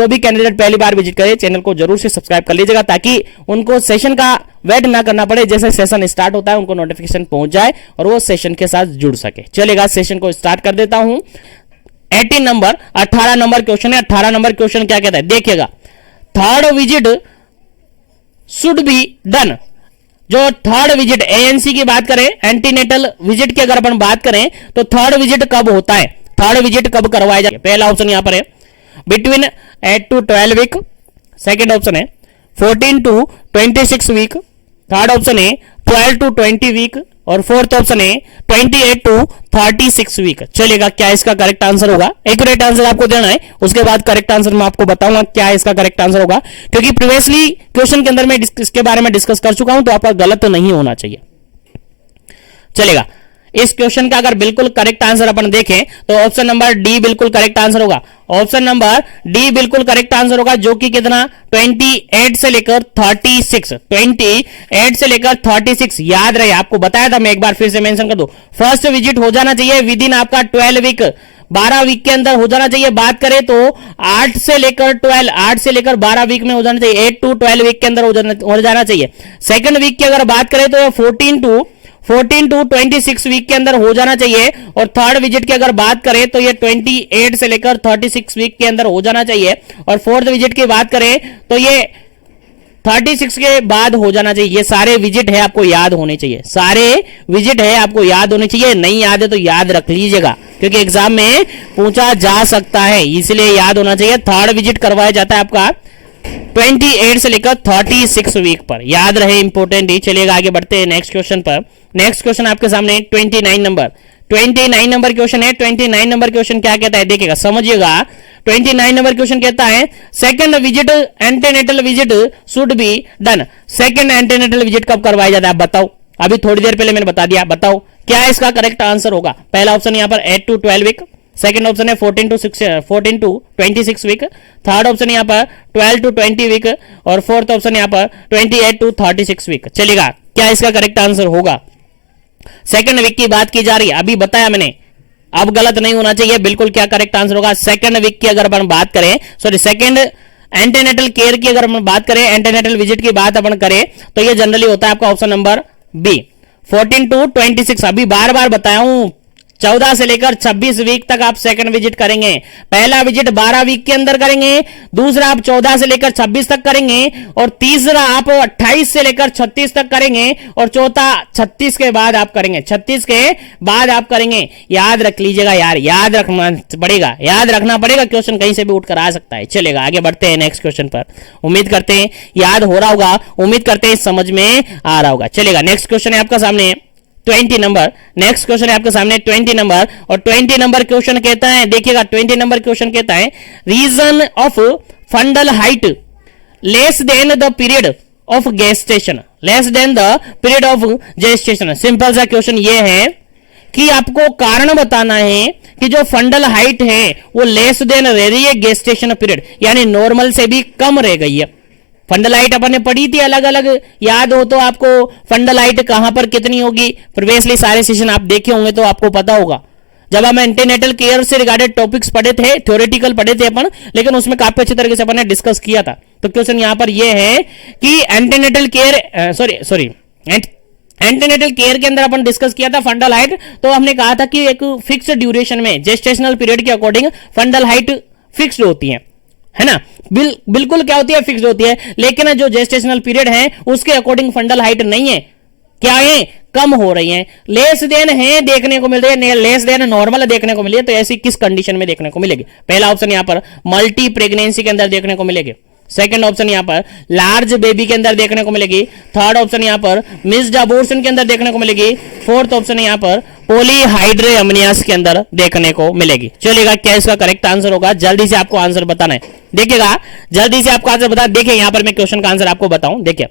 तो भी कैंडिडेट पहली बार विजिट करे चैनल को जरूर से सब्सक्राइब कर लीजिएगा, ताकि उनको सेशन का वेट ना करना पड़े। जैसे सेशन स्टार्ट होता है उनको नोटिफिकेशन पहुंच जाए और वो सेशन के साथ जुड़ सके। चलेगा, सेशन को स्टार्ट कर देता हूं। 18 नंबर 18 नंबर क्वेश्चन है। 18 नंबर क्वेश्चन क्या कहता है, देखिएगा। Third visit should be done. जो थर्ड विजिट एएनसी की बात करें, एंटीनेटल विजिट की अगर अपन बात करें तो थर्ड विजिट कब होता है, थर्ड विजिट कब करवाया जाए। पहला ऑप्शन यहां पर है between 8 to 12 week, second option है 14 to 26 वीक, थर्ड ऑप्शन है 12 to 20 वीक और फोर्थ ऑप्शन है 28 to 36 वीक। चलेगा, क्या इसका करेक्ट आंसर होगा। एक्यूरेट आंसर आपको देना है, उसके बाद करेक्ट आंसर मैं आपको बताऊंगा क्या इसका करेक्ट आंसर होगा, क्योंकि प्रीवियसली क्वेश्चन के अंदर मैं इसके बारे में डिस्कस कर चुका हूं, तो आपका गलत नहीं होना चाहिए। चलेगा, इस क्वेश्चन का अगर बिल्कुल करेक्ट आंसर अपन देखें तो ऑप्शन नंबर डी बिल्कुल करेक्ट आंसर होगा। ऑप्शन नंबर डी बिल्कुल करेक्ट आंसर होगा, जो कि कितना 28 से लेकर 36, 28 से लेकर 36 याद रहे। आपको बताया था, मैं एक बार फिर से मेंशन कर दूं, फर्स्ट विजिट हो जाना चाहिए विद इन आपका 12 वीक, 12 वीक के अंदर हो जाना चाहिए। बात करें तो 8 से लेकर 12 वीक में हो जाना चाहिए, 8 to 12 वीक के अंदर हो जाना चाहिए। सेकंड वीक की अगर बात करें तो 14 to 26 वीक के अंदर हो जाना चाहिए। और थर्ड विजिट की अगर बात करें तो ये 28 से लेकर 36 वीक के अंदर हो जाना चाहिए। और फोर्थ विजिट की बात करें तो ये 36 के बाद हो जाना चाहिए। ये सारे विजिट है आपको याद होने चाहिए, सारे विजिट है आपको याद होने चाहिए। नहीं याद है तो याद रख लीजिएगा, क्योंकि एग्जाम में पूछा जा सकता है, इसलिए याद होना चाहिए। थर्ड विजिट करवाया जाता है आपका 28 से लेकर 36 वीक पर, याद रहे, इंपॉर्टेंट ही। चलिएगा, आगे बढ़ते हैं नेक्स्ट क्वेश्चन पर। नेक्स्ट क्वेश्चन आपके सामने 29 नंबर क्वेश्चन है। 29 नंबर क्वेश्चन क्या कहता है, देखिएगा, समझिएगा। 29 नंबर क्वेश्चन कहता है second visit antenatal visit should be done. Second antenatal visit कब करवाया जाता है, आप बताओ। अभी थोड़ी देर पहले मैंने बता दिया, बताओ क्या इसका करेक्ट आंसर होगा। पहला ऑप्शन यहां पर 8 to 12 वीक, सेकंड ऑप्शन है 14 to 26 वीक, थर्ड ऑप्शन यहां पर 12 to 20 वीक और फोर्थ ऑप्शन यहां पर 28 to 36 वीक। चलेगा, क्या इसका करेक्ट आंसर होगा। सेकंड वीक की बात की जा रही है, अभी बताया मैंने, अब गलत नहीं होना चाहिए, बिल्कुल क्या करेक्ट आंसर होगा। सेकंड वीक की अगर अपन बात करें, सॉरी सेकंड एंटीनेटल केयर की अगर अपन बात करें, एंटीनेटल विजिट की बात अपन करें तो ये जनरली होता है आपका ऑप्शन नंबर बी 14 to 26। अभी बार बार बताया हूं, 14 से लेकर 26 वीक तक आप सेकंड विजिट करेंगे। पहला विजिट 12 वीक के अंदर करेंगे, दूसरा आप 14 से लेकर 26 तक करेंगे और तीसरा आप 28 से लेकर 36 तक करेंगे और चौथा 36 के बाद आप करेंगे, 36 के बाद आप करेंगे। याद रख लीजिएगा यार, याद रखना पड़ेगा, क्वेश्चन कहीं से भी उठकर आ सकता है। चलेगा, आगे बढ़ते हैं नेक्स्ट क्वेश्चन पर। उम्मीद करते हैं याद हो रहा होगा, उम्मीद करते हैं समझ में आ रहा होगा। चलेगा, नेक्स्ट क्वेश्चन है आपका सामने 20 नंबर। नेक्स्ट क्वेश्चन है आपके सामने 20 नंबर और 20 नंबर क्वेश्चन कहता है, देखिएगा 20 नंबर क्वेश्चन कहता है reason of fundal height less than the period of gestation, less than the period of gestation. Simple सा क्वेश्चन ये है कि आपको कारण बताना है कि जो फंडल हाइट है वो लेस देन रह रही है गेस्टेशन पीरियड, यानी नॉर्मल से भी कम रह गई है। फंडल हाइट अपन ने पढ़ी थी अलग अलग, याद हो तो आपको फंडल हाइट कहां पर कितनी होगी। प्रीवियसली सारे सेशन आप देखे होंगे तो आपको पता होगा। जब हम एंटीनेटल केयर से रिगार्डेड टॉपिक्स पढ़े थे, थ्योरेटिकल पढ़े थे अपन, लेकिन उसमें काफी अच्छी तरीके से अपन ने डिस्कस किया था। तो क्वेश्चन यहां पर यह है कि एंटीनेटल केयर एंटीनेटल केयर के अंदर अपन डिस्कस किया था फंडल हाइट, तो हमने कहा था कि एक फिक्स्ड ड्यूरेशन में जेस्टेशनल पीरियड के अकॉर्डिंग फंडल हाइट फिक्स्ड होती है ना, बिल्कुल क्या होती है, फिक्स्ड होती है। लेकिन जो जेस्टेशनल पीरियड है उसके अकॉर्डिंग फंडल हाइट नहीं है, क्या है, कम हो रही है। लेस देन है देखने को मिल रही है, लेस देन नॉर्मल देखने को मिली है। तो ऐसी किस कंडीशन में देखने को मिलेगी। पहला ऑप्शन यहां पर मल्टी प्रेगनेंसी के अंदर देखने को मिलेगी, सेकंड ऑप्शन यहां पर लार्ज बेबी के अंदर देखने को मिलेगी, थर्ड ऑप्शन यहां पर मिस्ड अबॉर्शन के अंदर देखने को मिलेगी, फोर्थ ऑप्शन यहां पर पॉलीहाइड्रेअमनियास के अंदर देखने को मिलेगी। चलेगा, क्या इसका करेक्ट आंसर होगा, जल्दी से आपको आंसर बताना है। देखिएगा, जल्दी से आपको आंसर बता, देखिए यहां पर मैं क्वेश्चन का आंसर आपको बताऊं। देखिए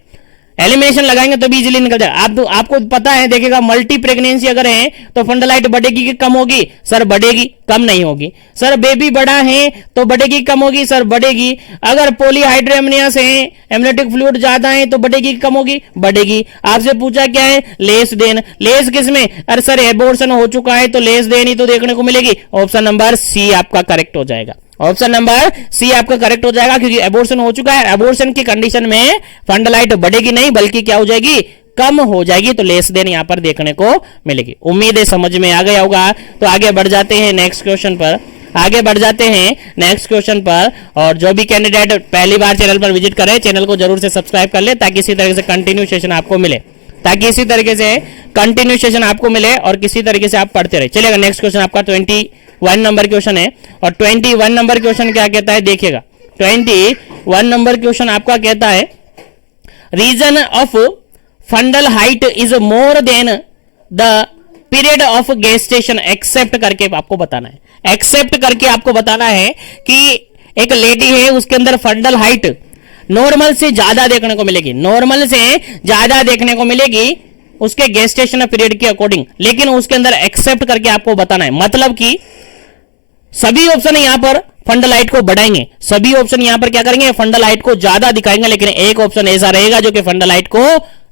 एलिमिनेशन लगाएंगे तो भी इजीली निकल जाए। आपको पता है, देखिएगा मल्टी प्रेगनेंसी अगर है तो फंडल हाइट बढ़ेगी कि कम होगी, सर बढ़ेगी, कम नहीं होगी। सर बेबी बड़ा है तो बढ़ेगी कम होगी, सर बढ़ेगी। अगर पॉलीहाइड्रेअमनियास है, एमनियोटिक फ्लूइड ज्यादा है तो बढ़ेगी कम होगी, बढ़ेगी। आपसे पूछा क्या है, लेस देन, लेस किसमें, अरे सर एबॉर्शन हो चुका है तो लेस देन ही तो देखने को मिलेगी। ऑप्शन नंबर सी आपका करेक्ट हो जाएगा। ऑप्शन नंबर सी आपका करेक्ट हो जाएगा, क्योंकि एबॉर्शन हो चुका है। एबॉर्शन की कंडीशन में फंडलाइट बढ़ेगी नहीं, बल्कि क्या हो जाएगी, कम हो जाएगी। तो लेस देन यहां पर देखने को मिलेगी। उम्मीद है समझ में आ गया होगा। तो आगे बढ़ जाते हैं नेक्स्ट क्वेश्चन पर, और जो भी कैंडिडेट पहली बार चैनल पर विजिट करे, चैनल को जरूर से सब्सक्राइब कर ले, ताकि इसी तरीके से कंटिन्यू सेशन आपको मिले, और किसी तरीके से आप पढ़ते रहे। चलिएगा नेक्स्ट क्वेश्चन आपका 21 नंबर क्वेश्चन है, और 21 नंबर क्वेश्चन क्या कहता है देखिएगा। 21 नंबर क्वेश्चन आपका कहता है reason of fundal height is more than the period of gestation, except करके आपको बताना है कि एक लेडी है, उसके अंदर फंडल हाइट नॉर्मल से ज्यादा देखने को मिलेगी, उसके गेस्टेशन पीरियड के अकॉर्डिंग, लेकिन उसके अंदर एक्सेप्ट करके आपको बताना है। मतलब कि सभी ऑप्शन यहां पर फंडल हाइट को बढ़ाएंगे, सभी ऑप्शन यहां पर क्या करेंगे, फंडल हाइट को ज्यादा दिखाएंगे, लेकिन एक ऑप्शन ऐसा रहेगा जो कि फंडल हाइट को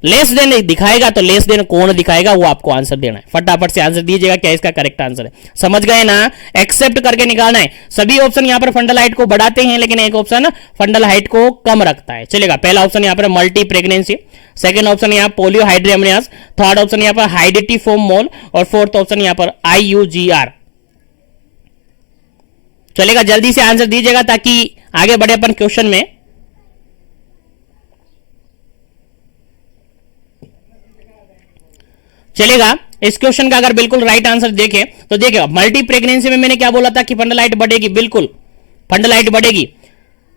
लेस देन दिखाएगा। तो लेस देन कौन दिखाएगा, वो आपको आंसर देना है। फटाफट से आंसर दीजिएगा, क्या इसका करेक्ट आंसर है। समझ गए ना, एक्सेप्ट करके निकालना है। सभी ऑप्शन यहां पर फंडल हाइट को बढ़ाते हैं, लेकिन एक ऑप्शन फंडल हाइट को कम रखता है। चलेगा, पहला ऑप्शन यहां पर मल्टी प्रेगनेंसी, सेकंड ऑप्शन यहां पोलियो हाइड्रेमनियास, थर्ड ऑप्शन यहां पर हाइडेटी फोम मोल, और फोर्थ ऑप्शन यहां पर IUGR। चलेगा, जल्दी से आंसर दीजिएगा ताकि आगे बढ़े अपन क्वेश्चन में। चलेगा, इस क्वेश्चन का अगर बिल्कुल राइट आंसर देखें तो देखिए, मल्टी प्रेगनेंसी में मैंने क्या बोला था कि फंडल हाइट बढ़ेगी, बिल्कुल फंडल हाइट बढ़ेगी।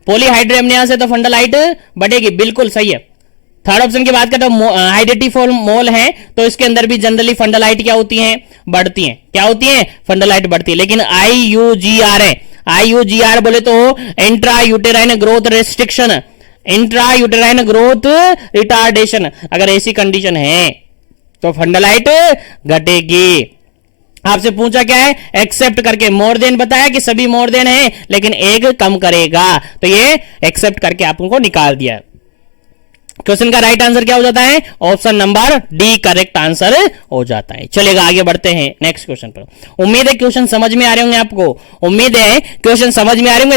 पॉलीहाइड्रेमनियास है तो फंडल हाइट बढ़ेगी, बिल्कुल सही है। थर्ड ऑप्शन की बात करें तो हाइडेटी फोम मोल है, तो इसके अंदर भी जनरली फंडल हाइट क्या होती है, बढ़ती है। क्या होती है, फंडल हाइट बढ़ती है। लेकिन IUGR है, IUGR बोले तो intra uterine growth restriction, intra uterine growth retardation, अगर ऐसी कंडीशन है तो फंडल हाइट घटेगी। आपसे पूछा क्या है, एक्सेप्ट करके, मोर देन बताया कि सभी मोर देन है, लेकिन एक कम करेगा, तो ये एक्सेप्ट करके आपको निकाल दिया। क्वेश्चन का राइट आंसर क्या हो जाता है, option number D correct answer हो जाता है। चलेगा, आगे बढ़ते हैं नेक्स्ट क्वेश्चन पर। उम्मीद है क्वेश्चन समझ में आ रहे होंगे आपको,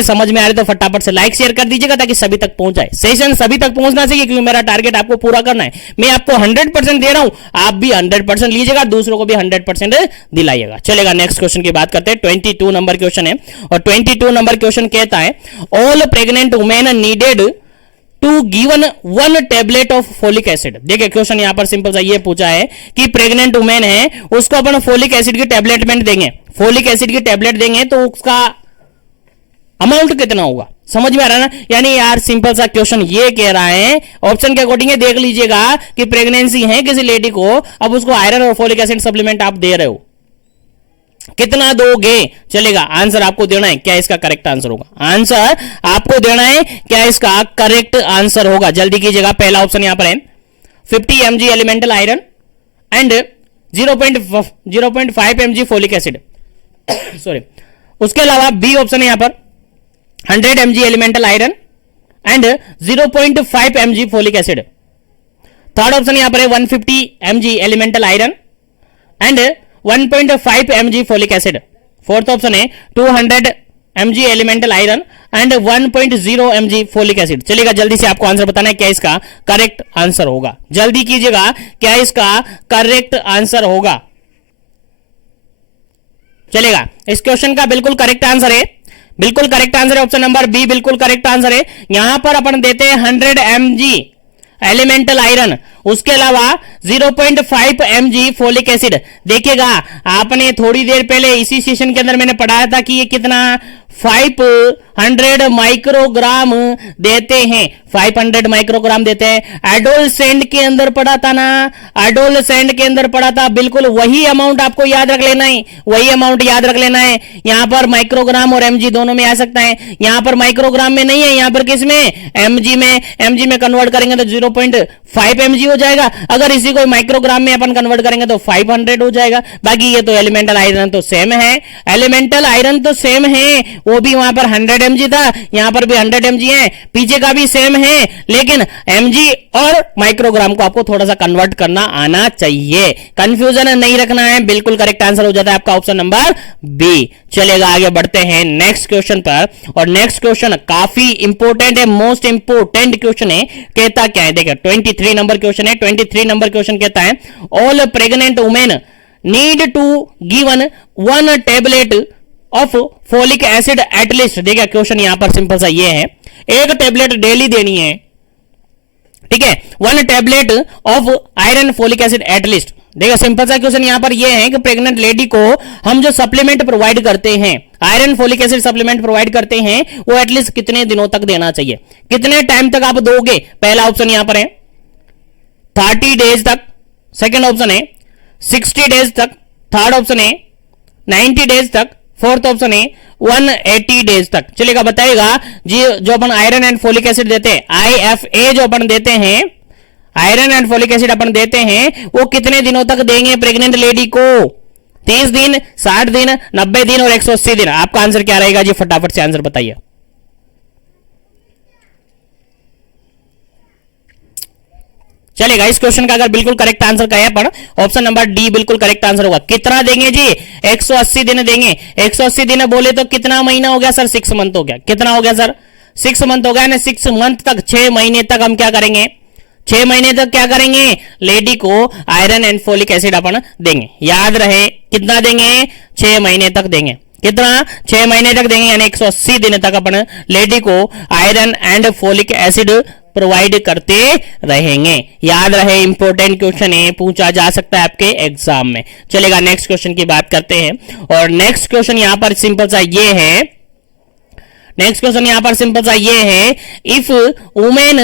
समझ में आ रहे तो फटाफट से लाइक शेयर कर दीजिएगा ताकि सभी तक पहुंच जाए। सेशन सभी तक पहुंचना चाहिए, क्योंकि मेरा टारगेट आपको पूरा करना है। मैं आपको 100% दे रहा हूं, आप भी 100% लीजिएगा, दूसरों को भी 100% दिलाइएगा। चलेगा, नेक्स्ट क्वेश्चन की बात करते हैं। 22 नंबर क्वेश्चन है, और 22 नंबर क्वेश्चन कहता है all pregnant women needed to given 1 tablet of folic acid. देखिए, क्वेश्चन यहां पर सिंपल सा ये पूछा है कि प्रेग्नेंट वुमेन है, उसको अपन फोलिक एसिड की टेबलेट देंगे, तो उसका अमाउंट कितना होगा। समझ में आ रहा है ना, यानी यार सिंपल सा क्वेश्चन ये कह रहा है, ऑप्शन के अकॉर्डिंग देख लीजिएगा कि प्रेगनेंसी है किसी लेडी को, अब उसको आयरन और फोलिक एसिड सप्लीमेंट आप दे रहे हो, कितना दोगे। चलेगा, आंसर आपको देना है, क्या इसका करेक्ट आंसर होगा, आंसर आपको देना है, क्या इसका करेक्ट आंसर होगा। जल्दी कीजिएगा, पहला ऑप्शन यहां पर है 50 mg elemental iron and 0.5 mg folic acid sorry. उसके अलावा बी ऑप्शन है यहां पर 100 mg elemental iron and 0.5 mg folic acid. Third option यहां पर है 150 mg elemental iron and 1.5 mg folic acid. Fourth option है 200 mg elemental iron and 1.0 mg folic acid. चलेगा, जल्दी से आपको आंसर बताना है, क्या इसका करेक्ट आंसर होगा। जल्दी कीजिएगा, क्या इसका करेक्ट आंसर होगा। चलेगा, इस क्वेश्चन का बिल्कुल करेक्ट आंसर है, ऑप्शन नंबर बी बिल्कुल करेक्ट आंसर है। यहां पर अपन देते हैं 100 mg एलिमेंटल आयरन, उसके अलावा 0.5 mg फोलिक एसिड। देखिएगा, आपने थोड़ी देर पहले इसी सेशन के अंदर मैंने पढ़ाया था कि ये कितना 500 माइक्रोग्राम देते हैं, 500 माइक्रोग्राम देते हैं। एडोलसेंट के अंदर पढ़ा था ना, बिल्कुल वही अमाउंट आपको याद रख लेना है, यहां पर माइक्रोग्राम और mg दोनों में आ सकता है, यहां पर माइक्रोग्राम में नहीं है, यहां पर किस में, mg में कन्वर्ट करेंगे तो 0.5 mg हो जाएगा। अगर इसी को माइक्रोग्राम में अपन कन्वर्ट करेंगे तो 500 हो जाएगा। बाकी ये तो एलिमेंटल आयरन तो सेम है, एलिमेंटल आयरन तो सेम है, वो भी वहां पर 100 mg था, यहां पर भी 100 mg है, पीछे का भी सेम है, लेकिन mg और माइक्रोग्राम को आपको थोड़ा सा कन्वर्ट करना आना चाहिए। कंफ्यूजन नहीं रखना है। बिल्कुल करेक्ट आंसर हो जाता है आपका ऑप्शन नंबर बी। चलेगा, आगे बढ़ते हैं नेक्स्ट क्वेश्चन पर। और नेक्स्ट क्वेश्चन काफी इंपॉर्टेंट है, मोस्ट इंपॉर्टेंट क्वेश्चन है। कहता क्या है, देखिए 23 नंबर क्वेश्चन है। 23 नंबर क्वेश्चन कहता है all pregnant women need to given 1 tablet of folic acid at least. देखिए क्वेश्चन यहां पर सिंपल सा ये है, एक टेबलेट डेली देनी है, ठीक है, 1 tablet of iron folic acid at least. देखो सिंपल सा क्वेश्चन यहां पर यह है कि प्रेग्नेंट लेडी को हम जो सप्लीमेंट प्रोवाइड करते हैं, iron folic acid supplement provide करते हैं, वो एटलीस्ट कितने दिनों तक देना चाहिए, कितने टाइम तक आप दोगे। पहला ऑप्शन यहां पर है 30 डेज तक, सेकंड ऑप्शन है 60 डेज तक, थर्ड ऑप्शन है 90 डेज तक, फोर्थ ऑप्शन है 180 डेज तक। चलेगा, बताइएगा जी जो अपन आयरन एंड फोलिक एसिड देते हैं, IFA जो अपन देते हैं, आयरन एंड फोलिक एसिड अपन देते हैं, वो कितने दिनों तक देंगे प्रेग्नेंट लेडी को। 30 दिन, 60 दिन, 90 दिन और 180 दिन। आपका आंसर क्या रहेगा जी, फटाफट से आंसर बताइए। चलेगा, इस क्वेश्चन का अगर बिल्कुल करेक्ट आंसर कहे अपन, ऑप्शन नंबर डी बिल्कुल करेक्ट आंसर होगा। कितना देंगे जी, 180 दिन देंगे। 180 दिन बोले तो कितना महीना हो गया सर, 6 मंथ हो गया। कितना हो गया सर, 6 मंथ हो गया ना। 6 मंथ तक, 6 महीने तक हम क्या करेंगे, 6 महीने तक क्या करेंगे, लेडी को आयरन एंड फोलिक एसिड अपन देंगे। याद रहे कितना देंगे, 6 महीने तक देंगे। कितना, 6 महीने तक देंगे, यानी 180 दिन तक अपन लेडी को iron and folic acid provide करते रहेंगे। याद रहे, इंपॉर्टेंट क्वेश्चन है, पूछा जा सकता है आपके एग्जाम में। चलेगा, नेक्स्ट क्वेश्चन की बात करते हैं। और नेक्स्ट क्वेश्चन यहां पर सिंपल सा ये है, नेक्स्ट क्वेश्चन यहां पर सिंपल सा ये है, इफ वुमेन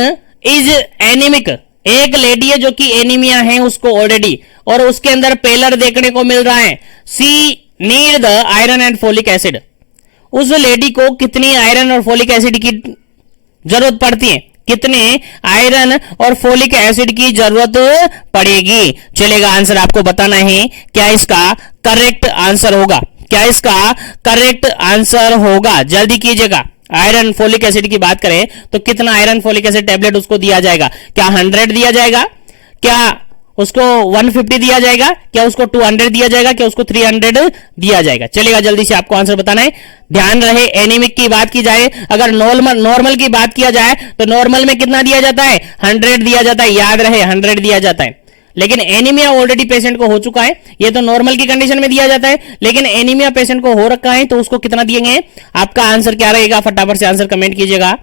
इज एनीमिक, एक लेडी है जो कि एनीमिया है उसको ऑलरेडी, और उसके अंदर पेलर देखने को मिल रहा है, she need the iron and folic acid. उस लेडी को कितनी आयरन और फोलिक एसिड की जरूरत पड़ती है, कितने आयरन और फोलिक एसिड की जरूरत पड़ेगी। चलेगा, आंसर आपको बताना है, क्या इसका करेक्ट आंसर होगा, क्या इसका करेक्ट आंसर होगा, जल्दी कीजिएगा। आयरन फोलिक एसिड की बात करें तो कितना आयरन फोलिक एसिड टेबलेट उसको दिया जाएगा, क्या 100 दिया जाएगा, क्या उसको 150 दिया जाएगा, क्या उसको 200 दिया जाएगा, क्या उसको 300 दिया जाएगा। चलेगा, जल्दी से आपको आंसर बताना है। ध्यान रहे, एनीमिक की बात की जाए, अगर नॉर्मल की बात किया जाए तो नॉर्मल में कितना दिया जाता है, 100 दिया जाता है। याद रहे 100 दिया जाता है, लेकिन एनीमिया ऑलरेडी पेशेंट को हो चुका है, ये तो नॉर्मल की कंडीशन में दिया जाता है, लेकिन एनीमिया पेशेंट को हो रखा है तो उसको कितना दिएंगे। आपका आंसर क्या रहेगा, फटाफट से आंसर कमेंट कीजिएगा।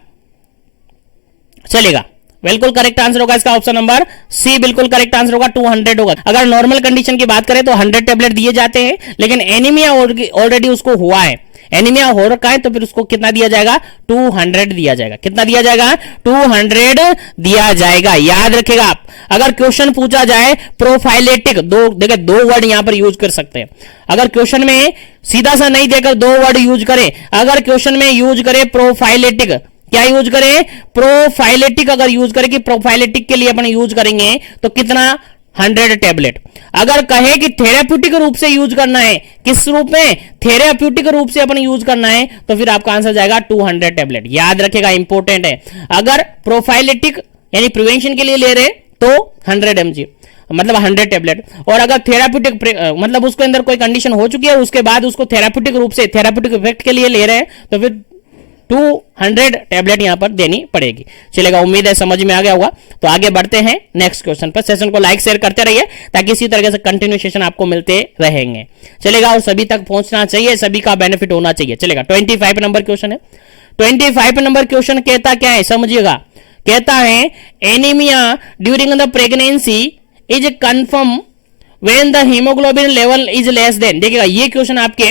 चलेगा, बिल्कुल करेक्ट आंसर होगा इसका ऑप्शन नंबर सी, बिल्कुल करेक्ट आंसर होगा, 200 होगा। अगर नॉर्मल कंडीशन की बात करें तो 100 टेबलेट दिए जाते हैं, लेकिन एनीमिया ऑलरेडी उसको हुआ है, एनीमिया हो रखा है, तो फिर उसको कितना दिया जाएगा, 200 दिया जाएगा। कितना दिया जाएगा, 200 दिया जाएगा। याद रखिएगा आप, अगर क्वेश्चन पूछा जाए प्रोफाइलेटिक, देखिए 2 वर्ड यहां पर यूज कर सकते हैं। अगर क्वेश्चन में सीधा सा नहीं देकर 2 वर्ड यूज करें, अगर क्वेश्चन में यूज करे प्रोफाइलेटिक, क्या यूज करें, प्रोफाइलेटिक अगर यूज करें कि प्रोफाइलेटिक के लिए अपन यूज करेंगे तो कितना, 100 टेबलेट। अगर कहे कि थेराप्यूटिक रूप से यूज करना है, किस रूप में, थेराप्यूटिक रूप से अपन यूज करना है, तो फिर आपका आंसर जाएगा 200 टेबलेट। याद रखेगा, इंपॉर्टेंट है। अगर प्रोफाइलेटिक यानी प्रिवेंशन के लिए ले रहे तो 100 mg मतलब 100 टेबलेट, और अगर थेराप्यूटिक मतलब उसके अंदर कोई कंडीशन हो चुकी है, उसके बाद उसको थेराप्यूटिक रूप से थेराप्यूटिक इफेक्ट के लिए ले रहे हैं, तो फिर 200 टेबलेट यहां पर देनी पड़ेगी। चलेगा, उम्मीद है समझ में आ गया होगा। तो आगे बढ़ते हैं नेक्स्ट क्वेश्चन पर। सेशन को लाइक शेयर करते रहिए ताकि इसी तरह से कंटिन्यू सेशन आपको मिलते रहेंगे। चलेगा, और सभी तक पहुंचना चाहिए, सभी का बेनिफिट होना चाहिए। चलेगा, 25 नंबर क्वेश्चन है। 25 नंबर क्वेश्चन कहता क्या है, समझिएगा। कहता है anaemia during the pregnancy is confirm when the haemoglobin level is less than. देखिएगा, ये क्वेश्चन आपके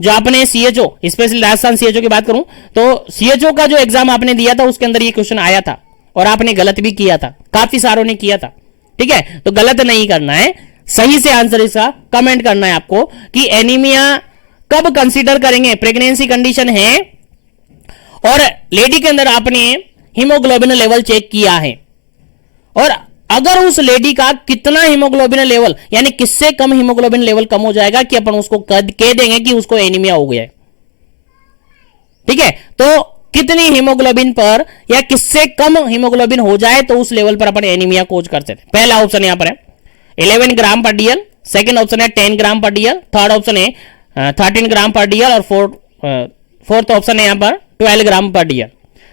जो आपने सीएचओ, स्पेशली राजस्थान सीएचओ की बात करूं तो सीएचओ का जो एग्जाम आपने दिया था उसके अंदर ये क्वेश्चन आया था, और आपने गलत भी किया था, काफी सारों ने किया था। ठीक है, तो गलत नहीं करना है, सही से आंसर इसका कमेंट करना है आपको कि एनीमिया कब कंसीडर करेंगे। प्रेगनेंसी कंडीशन है और लेडी के अंदर आपने हीमोग्लोबिन लेवल चेक किया है, और अगर उस लेडी का कितना हीमोग्लोबिन लेवल, यानी किससे कम हीमोग्लोबिन लेवल कम हो जाएगा कि अपन उसको कह देंगे कि उसको एनीमिया हो गया है। ठीक है, तो कितनी हीमोग्लोबिन पर या किससे कम हीमोग्लोबिन हो जाए तो उस लेवल पर अपन एनीमिया खोज करते थे। पहला ऑप्शन यहां पर है 11 ग्राम पर डीएल, सेकंड ऑप्शन है 10 ग्राम पर डीएल, थर्ड ऑप्शन है 13 ग्राम पर डीएल और फोर्थ ऑप्शन है यहां पर 12 ग्राम पर डीएल।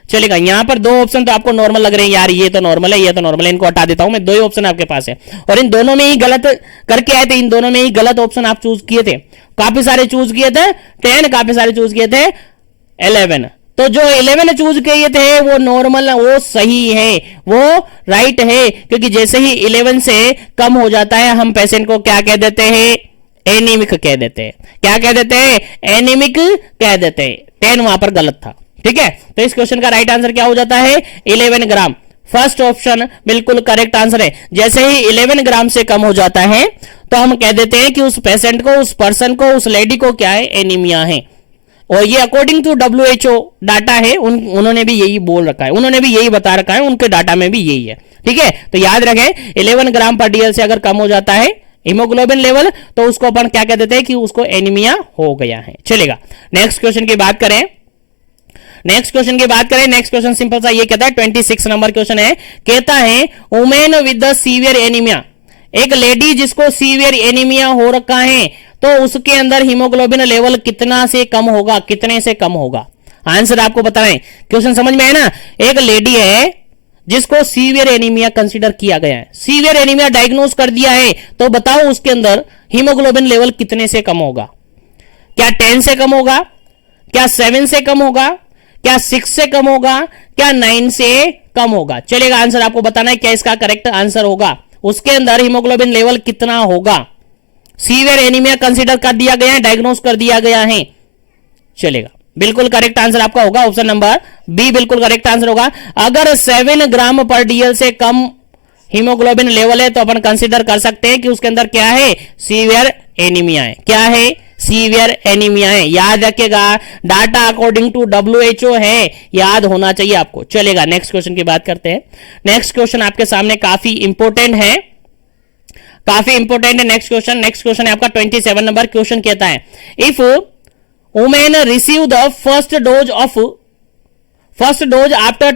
चलेगा, यहां पर दो ऑप्शन तो आपको नॉर्मल लग रहे हैं, यार ये तो नॉर्मल है, ये तो नॉर्मल है, इनको हटा देता हूं मैं। दो ही ऑप्शन आपके पास है और इन दोनों में ही गलत करके आए थे, इन दोनों में ही गलत ऑप्शन आप चूज किए थे। काफी सारे चूज किए थे 10, काफी सारे चूज किए थे 11। तो जो 11 चूज किए थे वो नॉर्मल, वो सही है, वो राइट है, क्योंकि जैसे ही 11 से कम हो जाता है हम पेशेंट को क्या कह देते हैं, एनीमिक कह देते हैं। क्या कह देते हैं, एनीमिक कह देते हैं। 10 वहां पर गलत था। ठीक है, तो इस क्वेश्चन का राइट आंसर क्या हो जाता है, 11 ग्राम। फर्स्ट ऑप्शन बिल्कुल करेक्ट आंसर है। जैसे ही 11 ग्राम से कम हो जाता है तो हम कह देते हैं कि उस पेशेंट को, उस पर्सन को, उस लेडी को क्या है, एनीमिया है। और ये अकॉर्डिंग टू WHO डाटा है, उन्होंने भी यही बोल रखा है, उन्होंने भी यही बता रखा है, उनके डाटा में भी यही है। ठीक है, तो याद रखें 11 ग्राम पर डीएल से अगर कम हो जाता है हीमोग्लोबिन लेवल तो उसको अपन क्या कह देते हैं कि उसको एनीमिया हो गया है। चलेगा, नेक्स्ट क्वेश्चन की बात करें। नेक्स्ट क्वेश्चन सिंपल सा ये कहता है, 26 नंबर क्वेश्चन है, कहता है women with the severe anaemia, एक लेडी जिसको सीवियर एनीमिया हो रखा है तो उसके अंदर हीमोग्लोबिन लेवल कितना से कम होगा, कितने से कम होगा। आंसर आपको बताएं, क्वेश्चन समझ में है ना। एक लेडी है जिसको सीवियर एनीमिया कंसीडर किया गया है, सीवियर एनीमिया डायग्नोज कर दिया है, तो बताओ उसके अंदर हीमोग्लोबिन लेवल कितने से कम होगा। क्या 10 से कम होगा, क्या 7 से कम होगा, क्या 6 से कम होगा, क्या 9 से कम होगा। चलेगा, आंसर आपको बताना है क्या इसका करेक्ट आंसर होगा, उसके अंदर हीमोग्लोबिन लेवल कितना होगा। सीवियर एनीमिया कंसीडर कर दिया गया है, डायग्नोज कर दिया गया है। चलेगा, बिल्कुल करेक्ट आंसर आपका होगा ऑप्शन नंबर बी, बिल्कुल करेक्ट आंसर होगा। अगर 7 ग्राम पर डीएल से कम हीमोग्लोबिन लेवल है तो अपन कंसीडर कर सकते हैं कि उसके अंदर क्या है, सीवियर एनीमिया है। क्या है, सीवियर एनीमिया है। याद रखिएगा, डाटा अकॉर्डिंग टू WHO है, याद होना चाहिए आपको। चलेगा, नेक्स्ट क्वेश्चन की बात करते हैं। नेक्स्ट क्वेश्चन आपके सामने काफी इंपोर्टेंट है, काफी इंपोर्टेंट है। नेक्स्ट क्वेश्चन है आपका 27 नंबर क्वेश्चन कहता है, if women receive the first dose after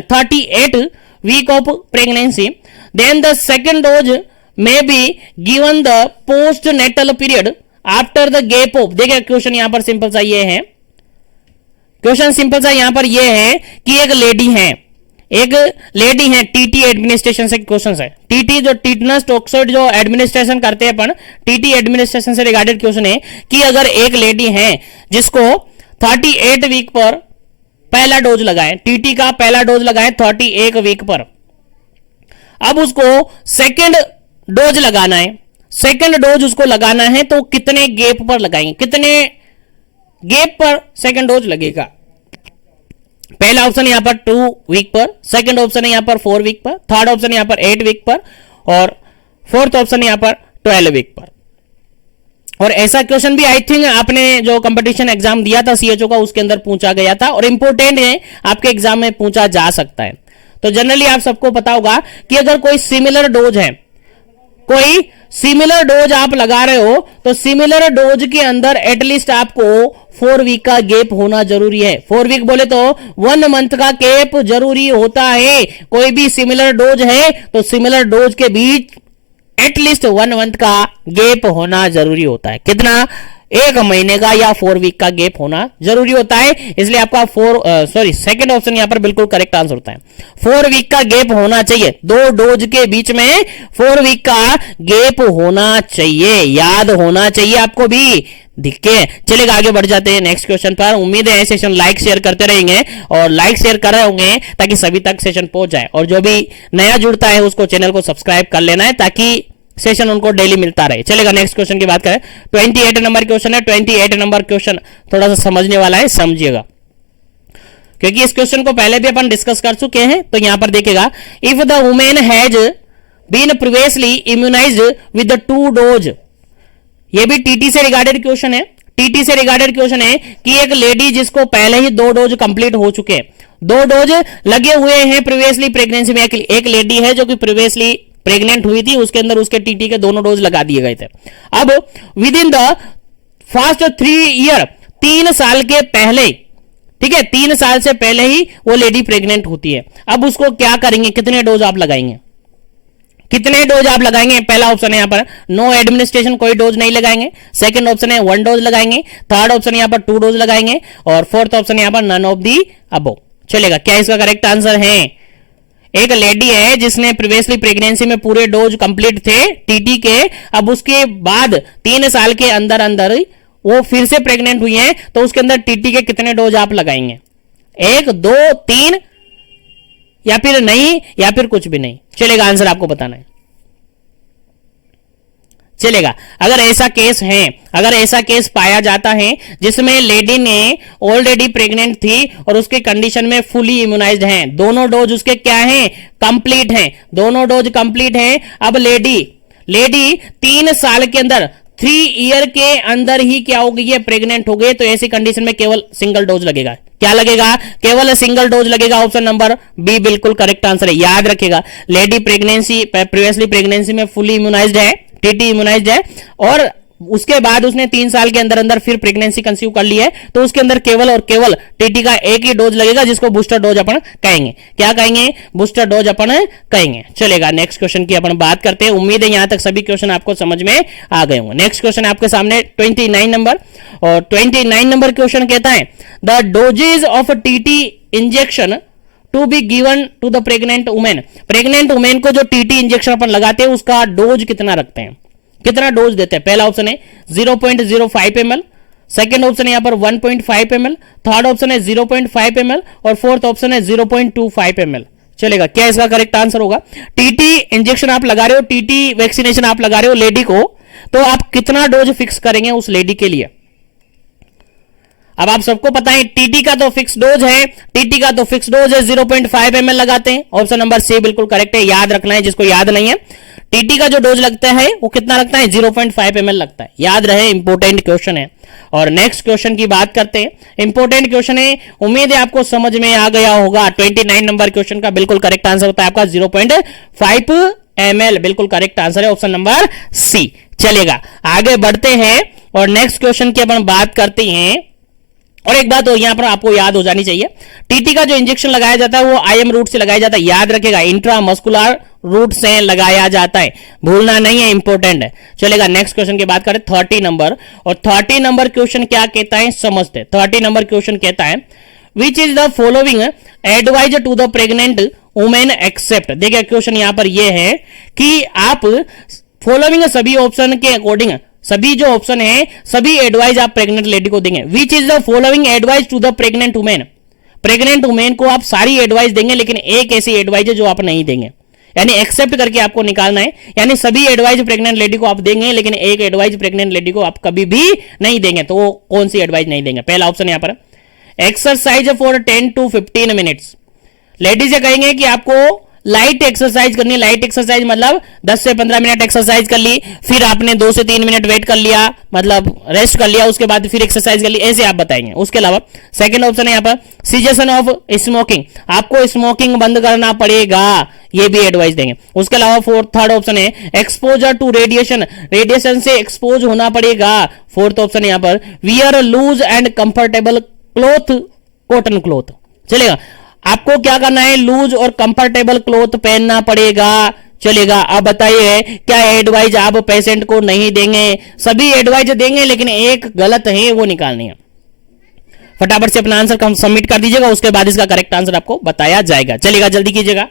38 week of pregnancy, then the second dose may be given the postnatal period after the gap of. देखिए question यहां पर simple सा ये है, क्वेश्चन सिंपल सा यहां पर ये है कि एक लेडी है, टीटी एडमिनिस्ट्रेशन से क्वेश्चन है। टीटी जो टीटनस टॉक्साइड जो एडमिनिस्ट्रेशन करते हैं अपन, टीटी एडमिनिस्ट्रेशन से रिगार्डेड क्वेश्चन है कि अगर एक लेडी है जिसको 38 वीक पर पहला डोज लगाए, टीटी का पहला डोज लगाए 38 वीक पर, अब उसको सेकेंड डोज लगाना है, सेकेंड डोज उसको लगाना है तो कितने गैप पर लगाएंगे, कितने गैप पर सेकेंड डोज लगेगा। पहला ऑप्शन यहां पर 2 वीक पर, सेकंड ऑप्शन है यहां पर 4 वीक पर, थर्ड ऑप्शन यहां पर 8 वीक पर और फोर्थ ऑप्शन यहां पर 12 वीक पर। और ऐसा क्वेश्चन भी आई थिंक आपने जो कंपटीशन एग्जाम दिया था CHO का उसके अंदर पूछा गया था और इंपोर्टेंट है, आपके एग्जाम में पूछा जा सकता है। तो जनरली आप सबको पता होगा कि अगर कोई सिमिलर डोज है, कोई सिमिलर डोज आप लगा रहे हो तो सिमिलर डोज के अंदर एटलीस्ट आपको 4 वीक का गैप होना जरूरी है। 4 वीक बोले तो 1 मंथ का गैप जरूरी होता है। कोई भी सिमिलर डोज है तो सिमिलर डोज के बीच एटलीस्ट 1 मंथ का गैप होना जरूरी होता है। कितना, 1 महीने का या 4 वीक का गैप होना जरूरी होता है। इसलिए आपका सेकंड ऑप्शन यहां पर बिल्कुल करेक्ट आंसर होता है। 4 वीक का गैप होना चाहिए, 2 डोज के बीच में 4 वीक का गैप होना चाहिए, याद होना चाहिए आपको भी। दिखे, चलेगा आगे बढ़ जाते हैं नेक्स्ट क्वेश्चन पर। उम्मीद है सेशन लाइक शेयर करते रहेंगे और लाइक शेयर कर रहे होंगे ताकि सभी तक सेशन पहुंच जाए, और जो भी नया जुड़ता है उसको चैनल को सब्सक्राइब कर लेना है ताकि सेशन उनको डेली मिलता रहे। चलेगा, नेक्स्ट क्वेश्चन की बात करें। 28 नंबर क्वेश्चन है। 28 नंबर क्वेश्चन थोड़ा सा समझने वाला है, समझिएगा, क्योंकि इस क्वेश्चन को पहले भी अपन डिस्कस कर चुके हैं। तो यहां पर देखिएगा, if the women has been previously immunized with 2 dose, ये भी टीटी से रिगार्डेड क्वेश्चन है। टीटी से रिगार्डेड क्वेश्चन है कि एक लेडी जिसको पहले ही 2 डोज कंप्लीट हो चुके हैं, 2 डोज लगे हुए हैं प्रीवियसली प्रेगनेंसी में। एक लेडी है जो कि प्रीवियसली प्रेग्नेंट हुई थी, उसके अंदर उसके टीटी के दोनों डोज लगा दिए गए थे। अब with in the first 3 year, 3 साल के पहले, ठीक है, 3 साल से पहले ही वो लेडी प्रेग्नेंट होती है। अब उसको क्या करेंगे, कितने डोज आप लगाएंगे, कितने डोज आप लगाएंगे? पहला ऑप्शन है यहां पर नो एडमिनिस्ट्रेशन, कोई डोज नहीं लगाएंगे। सेकंड ऑप्शन है 1 डोज लगाएंगे। थर्ड ऑप्शन यहां पर 2 डोज लगाएंगे। और फोर्थ ऑप्शन यहां पर नन ऑफ दी अबो। चलेगा, क्या इसका करेक्ट आंसर है? एक लेडी है जिसने प्रीवियसली प्रेगनेंसी में पूरे डोज कंप्लीट थे टीटी के, अब उसके बाद 3 साल के अंदर अंदर वो फिर से प्रेग्नेंट हुई है, तो उसके अंदर टीटी के कितने डोज आप लगाएंगे? 1, 2, 3 या फिर नहीं, या फिर कुछ भी नहीं? चलेगा, आंसर आपको बताना है। चलेगा, अगर ऐसा केस है, अगर ऐसा केस पाया जाता है जिसमें लेडी ने ऑलरेडी प्रेग्नेंट थी और उसके कंडीशन में फुली इम्यूनाइज्ड है, दोनों डोज उसके क्या हैं, कंप्लीट हैं, दोनों डोज कंप्लीट हैं। अब लेडी 3 साल के अंदर, 3 ईयर के अंदर ही क्या हो गई है, प्रेग्नेंट हो गई, तो ऐसी कंडीशन में केवल सिंगल डोज लगेगा। क्या लगेगा? केवल सिंगल डोज लगेगा। ऑप्शन नंबर बी बिल्कुल करेक्ट आंसर है। याद रखेगा, लेडी प्रेगनेंसी, प्रीवियसली प्रेगनेंसी में फुली इम्यूनाइज्ड है, टीटी इम्यूनाइज्ड है, और उसके बाद उसने 3 साल के अंदर अंदर फिर प्रेगनेंसी कंसीव कर ली है, तो उसके अंदर केवल और केवल टीटी का एक ही डोज लगेगा, जिसको बूस्टर डोज अपन कहेंगे। क्या कहेंगे? बूस्टर डोज अपन कहेंगे। चलेगा, नेक्स्ट क्वेश्चन की अपन बात करते हैं। उम्मीद है यहां तक सभी क्वेश्चन आपको समझ में आ गए होंगे। नेक्स्ट क्वेश्चन आपके सामने 29 नंबर, और 29 नंबर क्वेश्चन कहता है the doses of TT injection to be given to the pregnant women. Pregnant women को जो टीटी इंजेक्शन अपन लगाते हैं उसका डोज कितना रखते हैं, कितना डोज देते हैं? पहला ऑप्शन है 0.05 ml, सेकंड ऑप्शन है यहां पर 1.5 ml, थर्ड ऑप्शन है 0.5 ml, और फोर्थ ऑप्शन है 0.25 ml। चलेगा, क्या इसका करेक्ट आंसर होगा? टीटी इंजेक्शन आप लगा रहे हो, टीटी वैक्सीनेशन आप लगा रहे हो लेडी को, तो आप कितना डोज फिक्स करेंगे उस लेडी के लिए? अब आप सबको पता है टीटी का तो फिक्स डोज है, टीटी का तो फिक्स डोज है 0.5 ml लगाते हैं। ऑप्शन नंबर सी बिल्कुल करेक्ट है, याद रखना है जिसको याद नहीं है। टीटी का जो डोज लगता है वो कितना लगता है? 0.5 ml लगता है। याद रहे, इंपोर्टेंट क्वेश्चन है। और नेक्स्ट क्वेश्चन की बात करते हैं। इंपोर्टेंट क्वेश्चन है, उम्मीद है आपको समझ में आ गया होगा। 29 नंबर क्वेश्चन का बिल्कुल करेक्ट आंसर होता है आपका 0.5 ml, बिल्कुल करेक्ट आंसर है ऑप्शन नंबर सी। चलेगा, आगे बढ़ते हैं और नेक्स्ट क्वेश्चन की अपन बात करते हैं। और एक बात यहां पर आपको याद हो जानी चाहिए, टीटी का जो इंजेक्शन लगाया जाता है वो आईएम रूट से लगाया जाता है। याद रखेगा, इंट्रामस्कुलर रूट से लगाया जाता है, भूलना नहीं है, इंपॉर्टेंट है। चलेगा, नेक्स्ट क्वेश्चन की बात करें 30 नंबर, और 30 नंबर क्वेश्चन क्या कहता है समझते। 30 नंबर क्वेश्चन कहता है which is the following advise to the pregnant women except. देखिए क्वेश्चन यहां पर यह है कि आप फॉलोइंग सभी ऑप्शन के अकॉर्डिंग, सभी जो ऑप्शन है सभी एडवाइस आप प्रेग्नेंट लेडी को देंगे। Which is the following advice to the pregnant women. Pregnant women को आप सारी एडवाइस देंगे, लेकिन एक ऐसी एडवाइस है जो आप नहीं देंगे, यानी एक्सेप्ट करके आपको निकालना है। यानी सभी एडवाइस प्रेग्नेंट लेडी को आप देंगे, लेकिन एक एडवाइस प्रेग्नेंट लेडी को आप कभी भी नहीं देंगे। तो वो कौन सी एडवाइस नहीं देंगे? पहला ऑप्शन यहां पर exercise for 10 to 15 minutes. Ladies से कहेंगे कि आपको लाइट एक्सरसाइज करनी है। लाइट एक्सरसाइज मतलब 10 से 15 मिनट एक्सरसाइज कर ली, फिर आपने 2 से 3 मिनट वेट कर लिया, मतलब रेस्ट कर लिया, उसके बाद फिर एक्सरसाइज कर ली, ऐसे आप बताएंगे। उसके अलावा सेकंड ऑप्शन है यहाँ पर सिजेशन ऑफ स्मोकिंग, आपको स्मोकिंग बंद करना पड़ेगा, ये भी एडवाइस देंगे। उसके अलावा थर्ड ऑप्शन है एक्सपोजर टू रेडिएशन, रेडिएशन से एक्सपोज होना पड़ेगा। फोर्थ ऑप्शन है यहाँ पर wear loose and comfortable cloth, cotton cloth. चलेगा, आपको क्या करना है? लूज और कंफर्टेबल क्लॉथ पहनना पड़ेगा। चलेगा, अब बताइए क्या एडवाइज आप पेशेंट को नहीं देंगे? सभी एडवाइज देंगे, लेकिन एक गलत है, वो निकालनी है। फटाफट से अपना आंसर सबमिट कर दीजिएगा, उसके बाद इसका करेक्ट आंसर आपको बताया जाएगा। चलेगा, जल्दी कीजिएगा।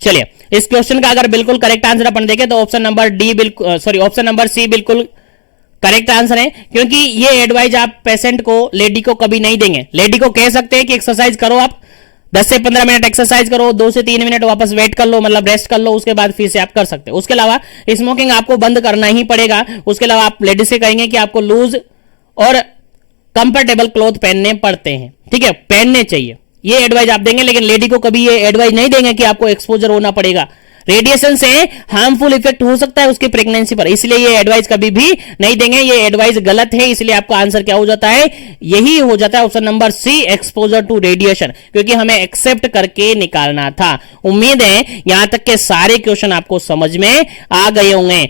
चलिए, इस क्वेश्चन का अगर बिल्कुल करेक्ट आंसर अपन देखें तो ऑप्शन नंबर डी बिल्कुल, सॉरी ऑप्शन नंबर सी बिल्कुल करेक्ट आंसर है, क्योंकि ये एडवाइस आप पेशेंट को, लेडी को कभी नहीं देंगे। लेडी को कह सकते हैं कि एक्सरसाइज करो, आप 10 से 15 मिनट एक्सरसाइज करो, 2 से 3 मिनट वापस वेट कर लो, मतलब रेस्ट कर लो, उसके बाद फिर से आप कर सकते हो। उसके अलावा स्मोकिंग आपको बंद करना ही पड़ेगा। उसके अलावा आप लेडीज से कहेंगे कि आपको लूज और कंफर्टेबल क्लॉथ पहनने पड़ते हैं, ठीक है, पहनने चाहिए, ये एडवाइस आप देंगे। लेकिन लेडी को कभी ये एडवाइस नहीं देंगे कि आपको एक्सपोजर होना पड़ेगा, रेडिएशन से हार्मफुल इफेक्ट हो सकता है उसकी प्रेगनेंसी पर, इसलिए ये एडवाइस कभी भी नहीं देंगे, ये एडवाइस गलत है। इसलिए आपका आंसर क्या हो जाता है, यही हो जाता है option number C, exposure to radiation, क्योंकि हमें एक्सेप्ट करके निकालना था। उम्मीद है यहां तक के सारे क्वेश्चन आपको समझ में आ गए होंगे।